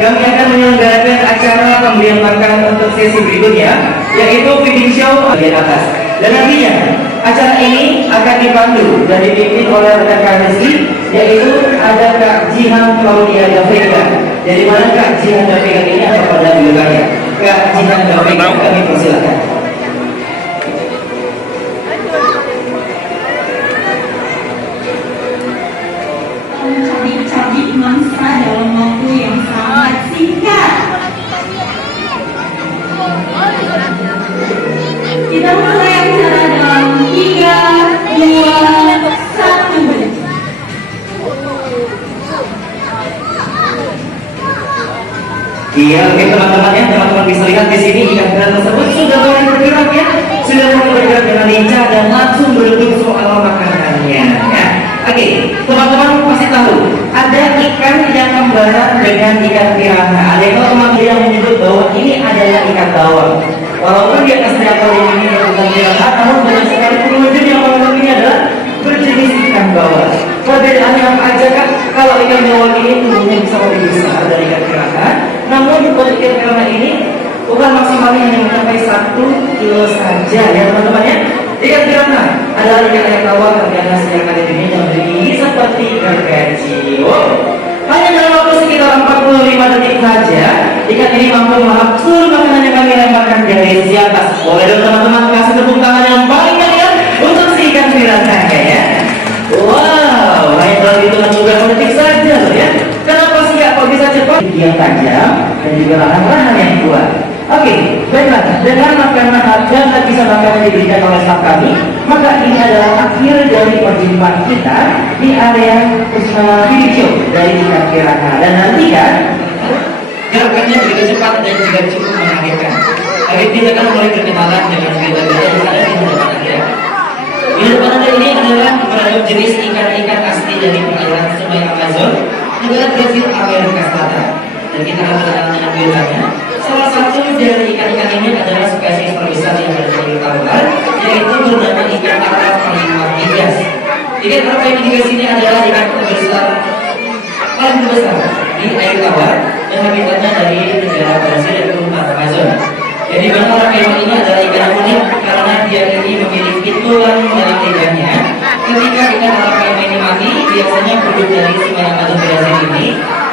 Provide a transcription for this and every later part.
kami akan menyelenggarakan acara pemberian makan untuk sesi berikutnya, yaitu feeding show bagian atas. Dan nantinya acara ini akan dipandu dan dipimpin oleh rekan kami, yaitu ada Kak Jihan Claudia Davega. Jadi mana Kak Jihan Davega ini ada pada wilayahnya? Kak Jihan Davega, kami persilakan. Cantik mangsa dalam waktu yang sangat singkat. Kita mulai acara dalam 3, 2, 1. Iya, oke teman-teman ya, teman-teman bisa lihat di sini ikan berat tersebut sudah mulai bergerak ya, sudah mulai bergerak dengan lincah dan langsung berebut soal makanannya. Ya. Oke, teman-teman pasti tahu ada ikan yang kembaran dengan ikan piranha. Ada teman-teman yang menyebut bahwa ini adalah ikan bawal. Walaupun di atas kapal ini bukan piranha, namun banyak sekali pengunjung yang menganggap ini adalah berjenis ikan bawal. Perbedaannya apa aja Kak? Kalau ikan bawal ini tubuhnya bisa lebih besar dari ikan piranha, namun untuk ikan piranha ini ukuran maksimalnya hanya mencapai 1 kilo saja ya teman-teman ya. Ikan piranha adalah ikan air tawar yang hasilnya kali ini yang berdiri seperti gergaji. Hanya dalam waktu sekitar 45 detik saja, ikan ini mampu melahap seluruh makanan yang kami lemparkan dari di atas. Boleh dong teman-teman kasih tepuk tangan yang paling meriah untuk si ikan piranha ya. Wow, hanya dalam hitungan beberapa detik saja loh ya. Kenapa sih kok bisa cepat? Dia tajam dan juga lahan-lahan yang kuat. Oke, baiklah. Dengan makanan dan lapisan makanan yang diberikan oleh staf kami, maka ini adalah akhir dari perjumpaan kita di area feeding show dari ikan piranha. Dan nanti kan gerakannya begitu cepat dan juga cukup mengagetkan. Hari ini kita akan mulai berkenalan dengan beda-beda yang ada di hadapan Anda. Di hadapan Anda ini adalah beragam jenis ikan-ikan asli dari perairan Sungai Amazon, negara Brazil, Amerika Selatan. Dan kita akan berkenalan dengan biotanya. Salah satu dari ikan-ikan ini adalah spesies terbesar yang ada di Taiwan, yaitu bernama ikan Arapaima gigas. Ikan Arapaima gigas ini adalah ikan terbesar paling terbesar di air tawar dan habitatnya dari negara Brazil yaitu Amazon. Jadi mana Arapaima ini adalah ikan unik karena dia ini memiliki tulang dalam lidahnya. Ketika ikan Arapaima ini mati, biasanya produk dari Sungai Amazon Brazil ini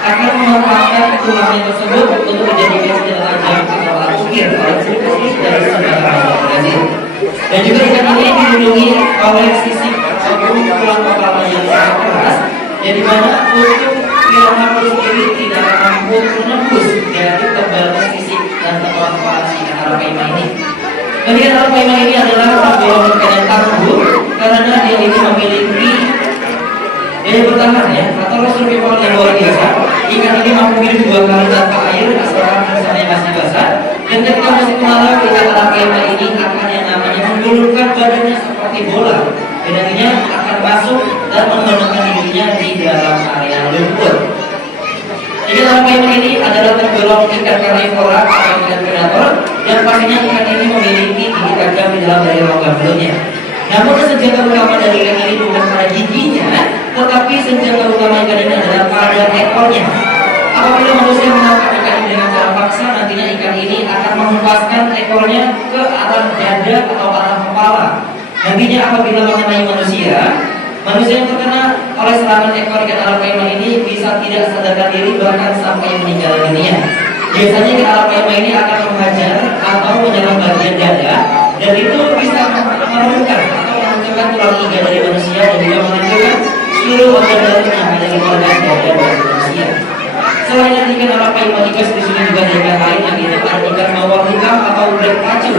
akan memanfaatkan tulangnya tersebut untuk menjadikan senjata tajam atau alat ukir khusus dari Sungai Amazon Brazil. Dan juga ikan ini dilindungi oleh sisik ataupun tulang kepala yang sangat keras, jadi mana untuk piranha sendiri tidak mampu menembus dari tebalnya sisik dan tekanan kepala si ikan Arapaima ini. Dan ikan Arapaima ini adalah tergolong ikan yang tangguh karena dia ini memiliki daya bertahan ya, atau survival yang luar biasa. Ikan ini mampu hidup 2 kali tanpa air asalkan misalnya masih basah. Dan ketika masih malam, ikan Arapaima ini akan yang namanya menggulungkan badannya seperti bola. Dan nantinya akan masuk dan menggunakan dirinya di dalam area lumpur. Ikan Arapaima ini adalah tergolong ikan karnivora atau ikan predator, yang pastinya ikan ini memiliki gigi tajam di dalam dari rongga mulutnya. Namun senjata utama dari ikan ini bukan pada giginya, tetapi senjata utama ikan ini adalah pada ekornya. Apabila manusia menangkap ikan ini dengan cara paksa, nantinya ikan ini akan menghempaskan ekornya ke arah dada atau arah kepala. Nantinya apabila mengenai manusia yang terkena oleh serangan ekor ikan Arapaima ini bisa tidak sadarkan diri bahkan sampai meninggal dunia. Biasanya ikan Arapaima ini akan menghajar atau menyerang bagian dada, dan itu bisa merumbukan atau menghancurkan tulang iga dari manusia dan juga menghancurkan seluruh organ dalam yang ada di organ dada dari manusia. Selain ikan Arapaima gigas, di sini juga ada ikan lain yang itu ada ikan bawal hitam atau black racun.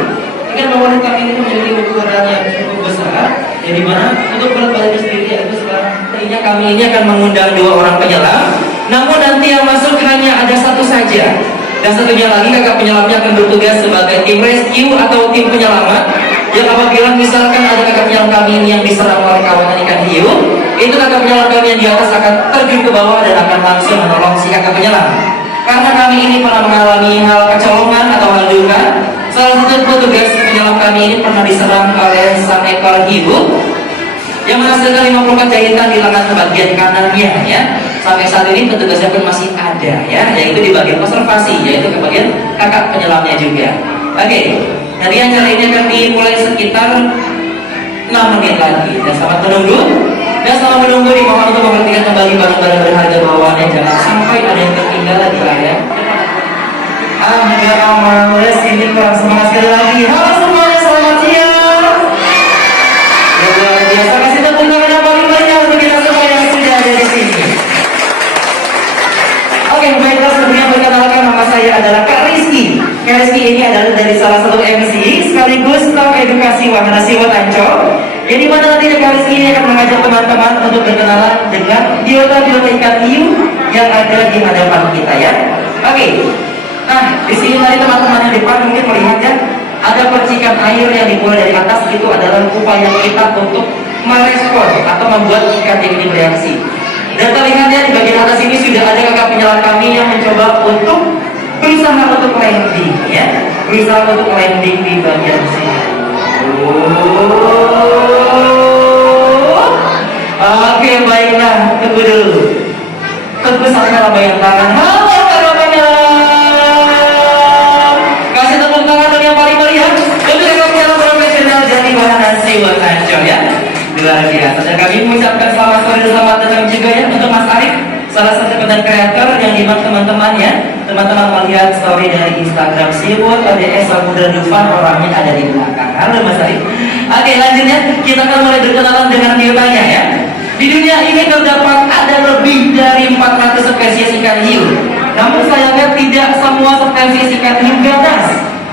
Ikan bawal hitam ini memiliki ukuran yang cukup besar, jadi mana untuk berat badannya sendiri yaitu sekarang kami ini akan mengundang 2 orang penyelam. Namun nanti yang masuk hanya ada 1 saja. Dan satunya lagi kakak penyelamnya akan bertugas sebagai tim rescue atau tim penyelamat. Yang apabila misalkan ada kakak penyelam kami ini yang diserang oleh kawanan ikan hiu, itu kakak penyelam kami yang di atas akan terjun ke bawah dan akan langsung menolong si kakak penyelam. Karena kami ini pernah mengalami hal kecolongan atau hal duka. Salah satu petugas penyelam kami ini pernah diserang oleh sang ekor hiu yang menghasilkan 54 jahitan di lengan bagian kanannya ya. sampai saat ini petugasnya pun masih ada ya, yaitu di bagian konservasi, yaitu ke bagian kakak penyelamnya juga. Oke, nanti acara ini akan dimulai sekitar 6 menit lagi. Dan selamat menunggu. Dan selama menunggu dimohon untuk memperhatikan kembali barang-barang berharga bawaannya, jangan sampai ada yang tertinggal di layar. Enggak males, ini kurang semangat sekali lagi. Halo semuanya, selamat siang. Ya luar biasa, kasih tepuk tangan yang paling banyak untuk kita semua yang sudah ada di sini. Oke, baiklah, sebelumnya perkenalkan, nama saya adalah Kak Rizky. Kak Rizky ini adalah dari salah satu MC sekaligus staf edukasi Wahana Siwat Ancol. Jadi mana nanti Kak Rizky ini akan mengajak teman-teman untuk berkenalan dengan biota-biota ikan hiu yang ada di hadapan kita ya. Oke. Nah, di sini tadi teman-teman yang depan mungkin melihat ya, ada percikan air yang dimulai dari atas. Itu adalah upaya kita untuk merespon atau membuat ikan ini bereaksi. Dan terlihat ya, di bagian atas ini sudah ada kakak penyelam kami yang mencoba untuk berusaha untuk landing ya, berusaha untuk landing di bagian sini. Oke, baiklah, tunggu dulu. Tunggu sampai lambaian tangan. Halo kakak penyelam, kasih tepuk tangan yang paling meriah untuk kakak penyelam profesional dari Wahana Siwat Ancol ya. Luar biasa. Dan kami mengucapkan selamat sore dan selamat datang juga ya untuk Mas Arif, salah satu konten kreator yang dimana teman-teman ya, teman-teman melihat story dari Instagram Siwat ODS Samudra Dufan, orangnya ada di belakang. Halo Mas Arif. Oke, lanjutnya kita akan mulai berkenalan dengan biotanya ya. Di dunia ini terdapat ada lebih dari 400 spesies ikan hiu. Namun sayangnya tidak semua spesies ikan hiu ganas.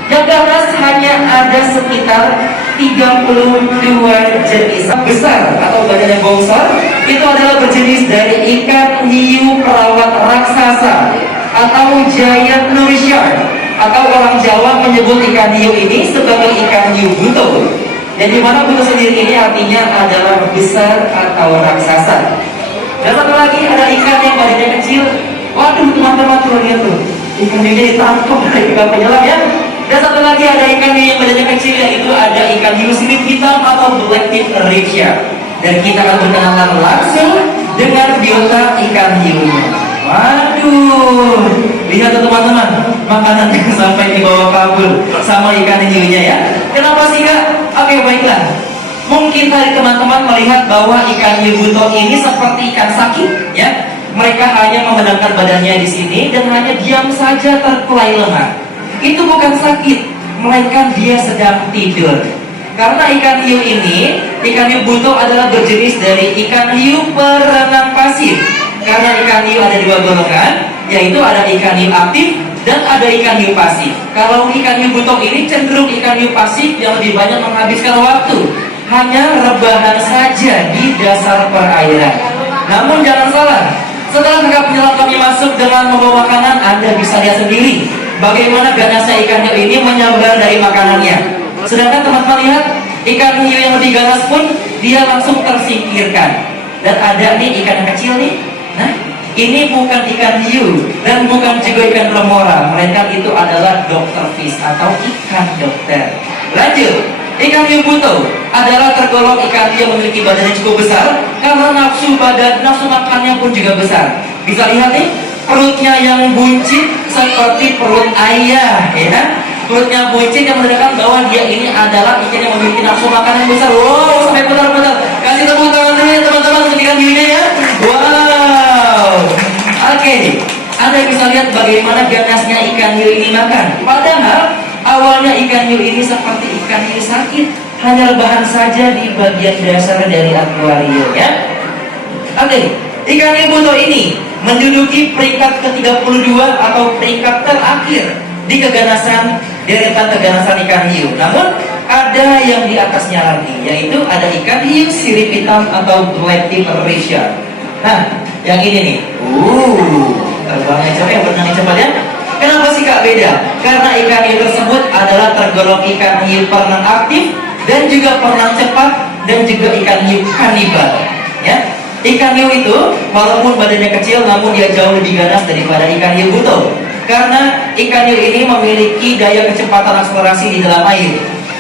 Yang ganas hanya ada sekitar 32 jenis. Besar atau badannya besar itu adalah berjenis dari ikan hiu perawat raksasa atau giant nuri shark, atau orang Jawa menyebut ikan hiu ini sebagai ikan hiu buto. Dan di mana buto sendiri ini artinya adalah besar atau raksasa. Dan satu lagi ada ikan yang badannya kecil. Waduh teman-teman tuh lihat tuh, ikan hiunya ditangkap oleh ikan penyelam ya. Dan satu lagi ada ikan hiu yang badannya kecil, yaitu ada ikan hiu sirip hitam atau black-tip reef shark. Dan kita akan berkenalan langsung dengan biota ikan hiunya. Waduh, lihat tuh teman-teman, makanan yang sampai di bawah kabel sama ikan hiunya ya. Kenapa sih Kak? Oke, baiklah. Mungkin tadi teman-teman melihat bahwa ikan hiu buto ini seperti ikan sakit ya. Mereka hanya memendamkan badannya di sini dan hanya diam saja terkulai lemas. Itu bukan sakit, melainkan dia sedang tidur. Karena ikan hiu ini, ikan hiu buto adalah berjenis dari ikan hiu perenang pasif. Karena ikan hiu ada dua golongan, yaitu ada ikan hiu aktif dan ada ikan hiu pasif. Kalau ikan hiu buto ini cenderung ikan hiu pasif yang lebih banyak menghabiskan waktu, hanya rebahan saja di dasar perairan. Namun jangan salah, setelah kakak penyelam kami masuk dengan membawa makanan, Anda bisa lihat sendiri bagaimana ganasnya ikan hiu ini menyambar dari makanannya. Sedangkan teman-teman lihat, ikan hiu yang lebih ganas pun dia langsung tersingkirkan. Dan ada nih ikan yang kecil nih. Nah, ini bukan ikan hiu dan bukan juga ikan remora, melainkan itu adalah dokter fish atau ikan dokter. Lanjut, ikan hiu buto adalah tergolong ikan hiu yang memiliki badan yang cukup besar karena nafsu makannya pun juga besar. Bisa lihat nih, perutnya yang buncit seperti perut ayah ya. Perutnya buncit yang menandakan bahwa dia ini adalah ikan yang memiliki nafsu makan yang besar. Wow, sampai benar-benar. Kasih tepuk tangan dulu ya teman-teman untuk ikan hiunya ya. Wow. Oke, Anda bisa lihat bagaimana ganasnya ikan hiu ini makan. Padahal awalnya ikan hiu ini seperti ikan hiu sakit, hanya rebahan saja di bagian dasar dari akuarium ya. Oke, ikan hiu buto ini menduduki peringkat ke-32 atau peringkat terakhir di keganasan deretan keganasan ikan hiu. Namun ada yang di atasnya lagi, yaitu ada ikan hiu sirip hitam atau black-tip reef shark. Nah, yang ini nih, terbangnya cepat, yang berenangnya cepat ya. Kenapa sih Kak beda? Karena ikan hiu tersebut adalah tergolong ikan hiu perenang aktif dan juga perenang cepat dan juga ikan hiu kanibal ya. Ikan hiu itu walaupun badannya kecil, namun dia jauh lebih ganas daripada ikan hiu buto. Karena ikan hiu ini memiliki daya kecepatan akselerasi di dalam air.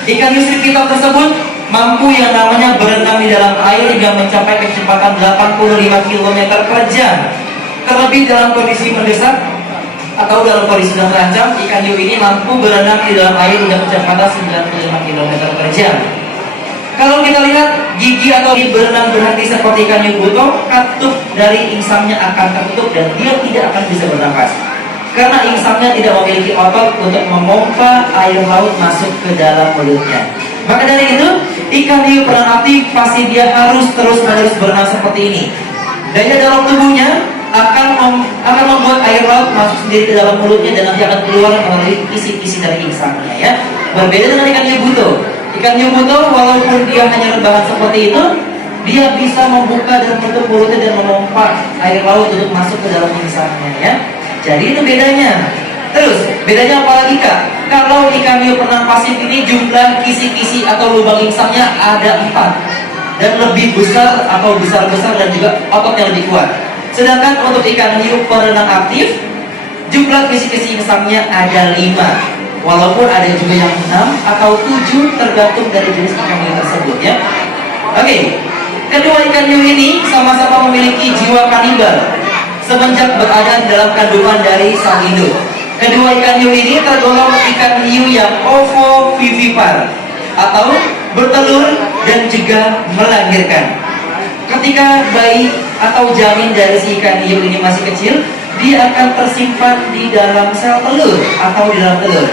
Ikan hiu sirip hitam tersebut mampu yang namanya berenang di dalam air hingga mencapai kecepatan 85 km per jam. Terlebih dalam kondisi mendesak atau dalam kondisi sedang terancam, ikan hiu ini mampu berenang di dalam air dengan kecepatan 95 km per jam. Kalau kita lihat gigi atau berenang berhenti seperti ikan hiu buto, katup dari insangnya akan tertutup dan dia tidak akan bisa bernafas. Karena insangnya tidak memiliki otot untuk memompa air laut masuk ke dalam mulutnya. Maka dari itu, ikan hiu peran aktif pasti dia harus terus-menerus berenang seperti ini. Daya dalam tubuhnya akan membuat air laut masuk sendiri ke dalam mulutnya dan nanti akan keluar melalui kisi-kisi dari insangnya, ya. Berbeda dengan ikan hiu buto. Ikan hiu buto walaupun dia hanya rebahan seperti itu, dia bisa membuka dan menutup mulutnya dan memompa air laut untuk masuk ke dalam insangnya, ya. Jadi itu bedanya. Terus bedanya apa lagi, Kak? Kalau ikan hiu perenang pasif ini jumlah kisi-kisi atau lubang insangnya ada 4 dan lebih besar atau besar-besar dan juga ototnya lebih kuat. Sedangkan untuk ikan hiu perenang aktif, jumlah kisi-kisi insangnya ada 5. Walaupun ada juga yang 6 atau 7 tergantung dari jenis ikan hiu tersebut, ya. Oke. Kedua ikan hiu ini sama-sama memiliki jiwa kanibal semenjak berada dalam kandungan dari sang induk. Kedua ikan hiu ini tergolong ikan hiu yang ovovivipar atau bertelur dan juga melahirkan. Ketika bayi atau janin dari si ikan hiu ini masih kecil, dia akan tersimpan di dalam sel telur atau di dalam telur.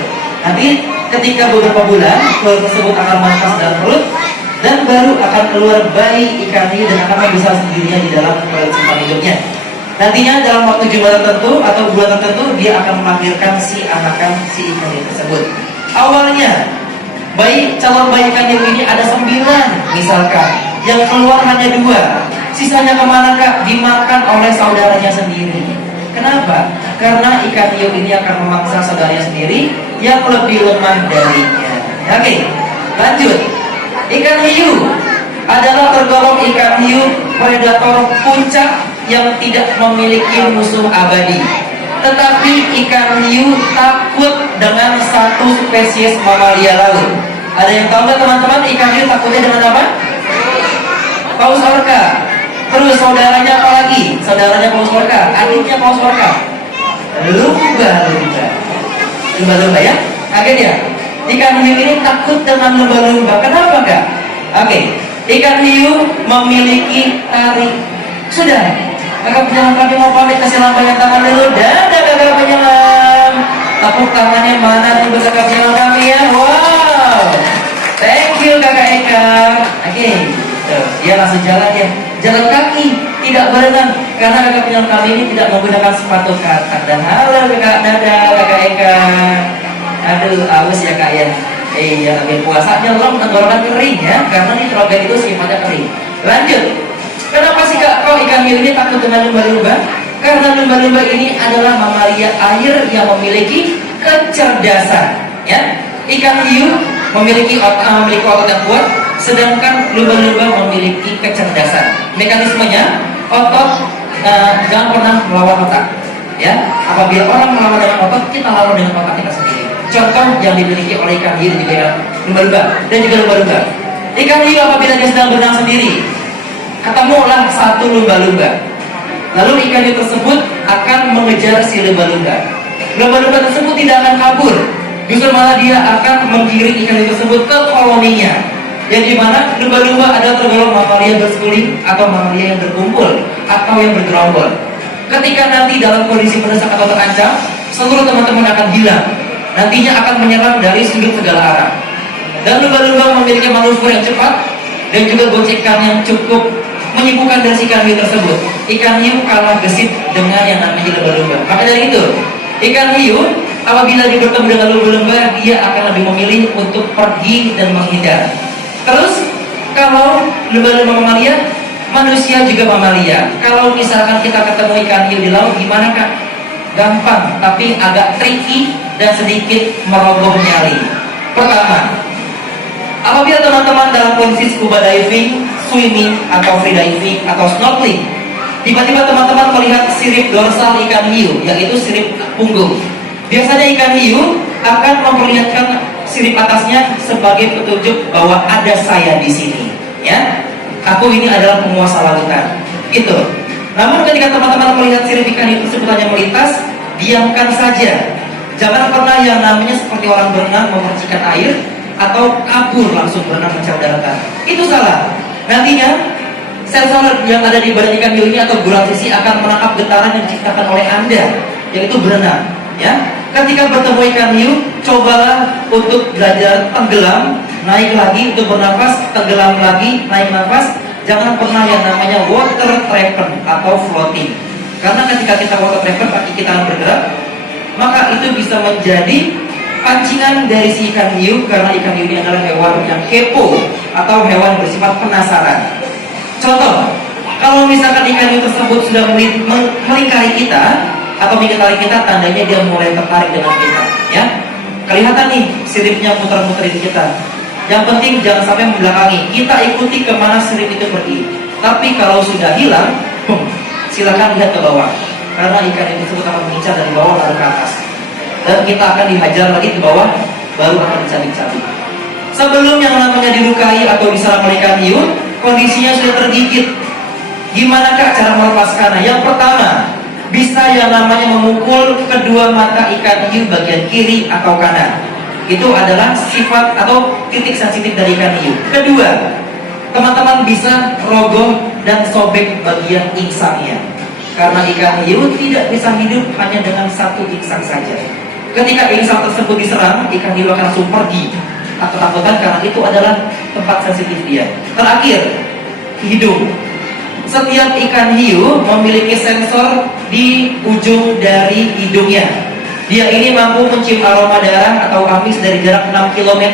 Nanti ketika beberapa bulan, telur tersebut akan menetas dalam perut dan baru akan keluar bayi ikan hiu dan akan membesar sendirinya di dalam perut simpan hidupnya. Nantinya dalam waktu jumlah tertentu atau bulan tertentu dia akan melahirkan si anakan si ikan hiu tersebut. Awalnya calon bayi ikan hiu ini ada 9 misalkan, yang keluar hanya 2. Sisanya kemana, Kak? Dimakan oleh saudaranya sendiri. Kenapa? Karena ikan hiu ini akan memangsa saudaranya sendiri yang lebih lemah darinya. Oke, lanjut. Ikan hiu adalah tergolong ikan hiu predator puncak yang tidak memiliki musuh abadi. Tetapi ikan hiu takut dengan satu spesies mamalia laut. Ada yang tahu nggak, teman-teman, ikan hiu takutnya dengan apa? Paus orca. Terus saudaranya apa lagi? Saudaranya paus orca, adiknya paus orca. Lumba-lumba, ya? Kaget ya? Ikan hiu ini takut dengan lumba-lumba. Kenapa, Kak? Oke. Ikan hiu memiliki taring. Sudah. Kakak penyelam kami mau pamit, kasih lambaian tangan dulu. Dadah kakak penyelam. Tepuk tangannya mana nih buat kakak penyelam kami, ya? Wow. Thank you kakak Eka. Oke. Tuh, dia langsung jalan ya. Jalan kaki, tidak berenang karena kakak penyelam kami ini tidak menggunakan sepatu katak. Dan halo kakak, dadah kakak Eka. Aduh, aus ya kak ya. Iya, tapi puasanya belum tenggorokan kering ya, karena nitrogen itu sifatnya kering. Lanjut. Kenapa sih kak kok ikan hiu ini takut dengan lumba-lumba? Karena lumba-lumba ini adalah mamalia air yang memiliki kecerdasan. Ya, ikan hiu memiliki otot yang kuat, sedangkan lumba-lumba memiliki kecerdasan. Mekanismenya, otot jangan pernah melawan otak. Ya, apabila orang melawan dengan otot, kita lawan dengan otak kita sendiri. Contoh yang dimiliki oleh ikan hiu juga lumba-lumba dan juga lumba-lumba. Ikan hiu apabila dia sedang berenang sendiri, ketemulah satu lumba-lumba. Lalu ikan hiu tersebut akan mengejar si lumba-lumba. Lumba-lumba tersebut tidak akan kabur, justru malah dia akan menggiring ikan hiu tersebut ke koloninya. Yang dimana lumba-lumba adalah tergolong mamalia bersekulin atau mamalia yang berkumpul atau yang bergerombol. Ketika nanti dalam kondisi mendesak atau terancam, seluruh teman-teman akan hilang. Nantinya akan menyerang dari sudut segala arah. Dan lumba-lumba memiliki manuver yang cepat dan juga gocekan yang cukup menyibukkan dari ikan hiu tersebut. Ikan hiu kalah gesit dengan yang namanya lumba-lumba. Maka dari itu, ikan hiu apabila dia bertemu dengan lumba-lumba, dia akan lebih memilih untuk pergi dan menghindar. Terus, kalau lumba-lumba mamalia, manusia juga mamalia. Kalau misalkan kita ketemu ikan hiu di laut, gimana kak? Gampang, tapi agak tricky dan sedikit merogoh nyali. Pertama, apabila teman-teman dalam kondisi scuba diving, swimming, atau free diving, atau snorkeling, tiba-tiba teman-teman melihat sirip dorsal ikan hiu, yaitu sirip punggung. Biasanya ikan hiu akan memperlihatkan sirip atasnya sebagai petunjuk bahwa ada saya di sini. Ya, aku ini adalah penguasa lautan. Gitu. Namun ketika teman-teman melihat sirip ikan hiu tersebut hanya melintas, diamkan saja. Jangan pernah yang namanya seperti orang berenang memercikan air atau kabur langsung berenang mencari daratan. Itu salah. Nantinya sensor yang ada di badan ikan hiu ini atau bulan sisi akan menangkap getaran yang diciptakan oleh Anda, yaitu berenang. Ya, ketika bertemu ikan hiu, cobalah untuk belajar tenggelam, naik lagi untuk bernafas, tenggelam lagi, naik nafas. Jangan pernah yang namanya water trepan atau floating. Karena ketika kita water trepan, kaki kita akan bergerak, maka itu bisa menjadi pancingan dari si ikan hiu, karena ikan hiu ini adalah hewan yang kepo atau hewan bersifat penasaran. Contoh, kalau misalkan ikan hiu tersebut sudah melingkari kita atau mengitari kita, tandanya dia mulai tertarik dengan kita. Ya, kelihatan nih siripnya muter-muter di kita. Yang penting jangan sampai membelakangi. Kita ikuti kemana sirip itu pergi. Tapi kalau sudah hilang, silakan lihat ke bawah. Karena ikan itu tersebut akan mengincar dari bawah lalu ke atas. Dan kita akan dihajar lagi ke bawah, baru akan dicabik-cabik. Sebelum yang namanya dilukai atau diserang oleh ikan hiu, kondisinya sudah tergigit. Gimana kak cara melepaskannya? Yang pertama, bisa yang namanya memukul kedua mata ikan hiu bagian kiri atau kanan. Itu adalah sifat atau titik sensitif dari ikan hiu. Kedua, teman-teman bisa rogoh dan sobek bagian insangnya. Karena ikan hiu tidak bisa hidup hanya dengan satu insang saja. Ketika insang tersebut diserang, ikan hiu akan langsung pergi atau ketakutan karena itu adalah tempat sensitif dia. Terakhir, hidung. Setiap ikan hiu memiliki sensor di ujung dari hidungnya. Dia ini mampu mencium aroma darah atau amis dari jarak 6 km.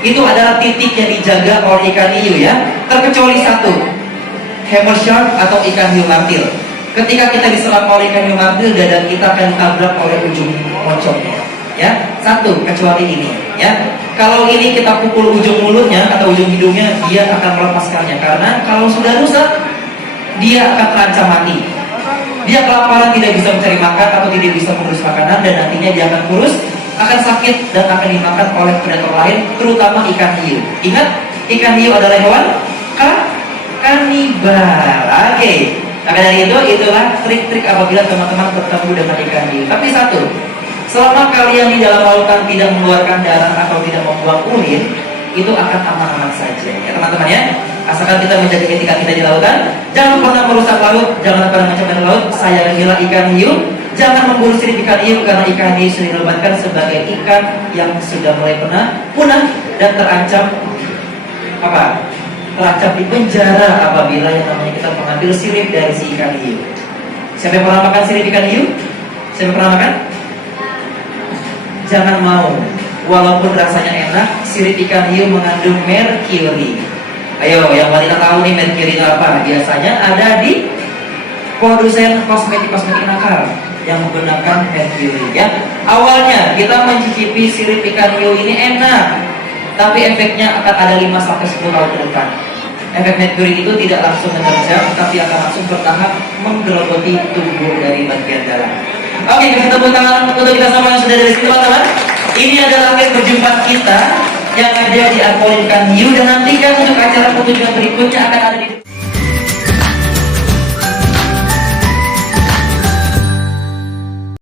Itu adalah titik yang dijaga oleh ikan hiu ya. Terkecuali satu, hammer shark atau ikan hiu martil. Ketika kita diserang oleh ikan hiu martil, dada kita akan ditabrak oleh ujung moncongnya. Ya, satu kecuali ini. Ya, kalau ini kita pukul ujung mulutnya atau ujung hidungnya, dia akan melepaskannya. Karena kalau sudah rusak, dia akan terancam mati. Dia kelaparan, tidak bisa mencari makan atau tidak bisa mengurus makanan, dan nantinya dia akan kurus, akan sakit dan akan dimakan oleh predator lain, terutama ikan hiu. Ingat, ikan hiu adalah hewan kanibal. Oke. Maka dari itu, itulah trik-trik apabila teman-teman bertemu dengan ikan hiu. Tapi satu, selama kalian di dalam lautan tidak mengeluarkan darah atau tidak membuang urin, itu akan aman-aman saja ya teman-teman ya. Asalkan kita menjaga etika kita di lautan, jangan pernah merusak laut, jangan pernah mencemari laut, sayangilah ikan hiu, jangan memburu sirip ikan hiu, karena ikan hiu sudah dinobatkan sebagai ikan yang sudah mulai punah dan terancam terancam di penjara apabila yang namanya kita mengambil sirip dari si ikan hiu. Siapa yang pernah makan sirip ikan hiu? Siapa yang pernah makan? Jangan mau. Walaupun rasanya enak, sirip ikan hiu mengandung merkuri. Ayo, yang wanita tahu nih merkuri itu apa? Biasanya ada di produsen kosmetik nakal yang menggunakan merkuri ya. Awalnya kita mencicipi sirip ikan hiu ini enak, tapi efeknya akan ada 5-10 tahun ke depan. Efek merkuri itu tidak langsung menerjang, tapi akan langsung bertahap menggerogoti tubuh dari bagian dalam. Oke, kita tepuk tangan untuk kita semua yang sudah dari sini teman-teman. Ini adalah akhir perjumpaan kita yang ada di Aquarium Ikan Hiu, dan nantikan untuk acara pertunjukan berikutnya akan ada di